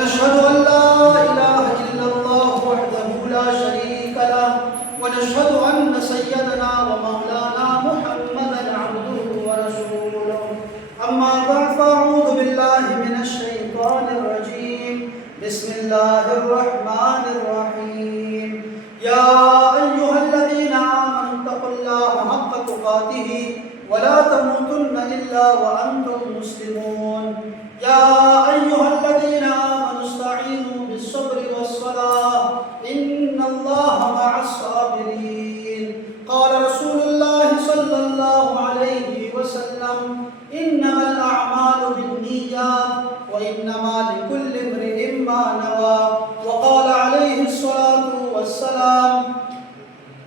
ونشهد أن لا إله إلا الله وحده لا شريك له ونشهد أن سيدنا ومولانا محمدا عبده ورسوله أما بعد فأعوذ بالله من الشيطان الرجيم بسم الله الرحمن الرحيم يا أيها الذين آمنوا اتقوا الله حق تقاته ولا تموتن إلا وأنتم مسلمون يا أيها الذين آمنوا استعينوا بالصبر والصلاة إن الله مع الصابرين قال رسول الله صلى الله عليه وسلم إنما الأعمال بالنيات وإنما لكل امرئ ما نوى وقال عليه الصلاة والسلام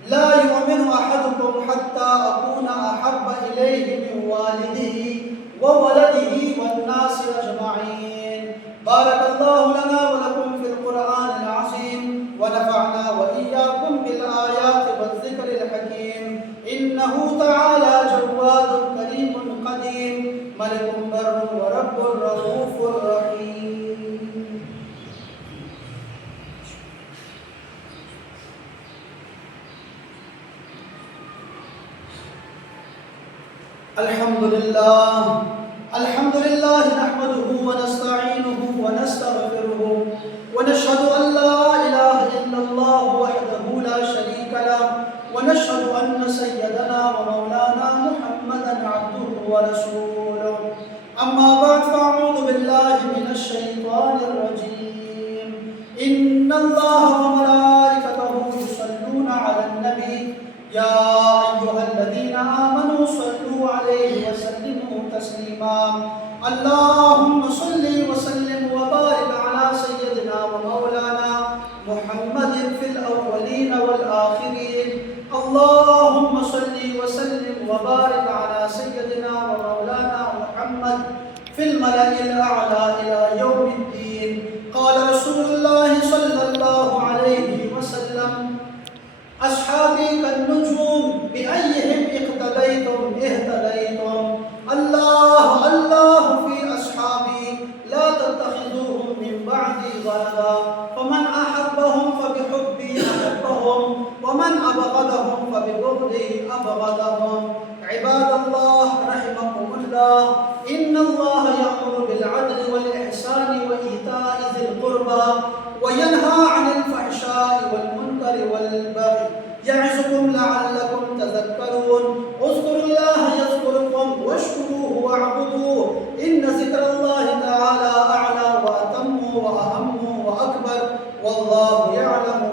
لا يؤمن أحدكم حتى أكون أحب إليه من والده وولده والناس أجمعين بارك الله لنا ولكم في القرآن العظيم ونفعنا وإياكم بالآيات والذكر الحكيم إنه تعالى جواد كريم قديم ملك بر ورب رؤوف رحيم الحمد لله نحمده ونستعينه ونستغفره ونشهد أن لا إله إلا الله وحده لا شريك له ونشهد أن سيدنا ومولانا محمدا عبده ورسوله أما بعد فأعوذ بالله من الشيطان الرجيم إن الله وملائكته يصلون على النبي يا أيها الذين آمنوا صلوا عليه وسلموا تسليما اللهم صل وسلم وبارك على سيدنا ومولانا محمد في الأولين والآخرين اللهم صل وسلم وبارك على سيدنا ومولانا محمد في الملأ الأعلى إلى يوم الدين قال رسول الله صلى الله عليه وسلم أصحابي كالنجوم بأيهم اقتديتم اهتديتم الله الله في أصحابي لا تتخذوهم من بعدي غرضا فمن أحبهم فبحبي أحبهم ومن أبغضهم فببغضي أبغضهم عباد الله رحمكم الله إن الله يأمر بالعدل والإحسان وإيتاء ذي القربى وينهى عن الفحشاء والمنكر والبغي يعظكم لعلكم تذكرون اذكروا الله يذكركم واشكروه واعبدوه إن ذكر الله تعالى أعلى وأتم وأهم وأكبر والله يعلم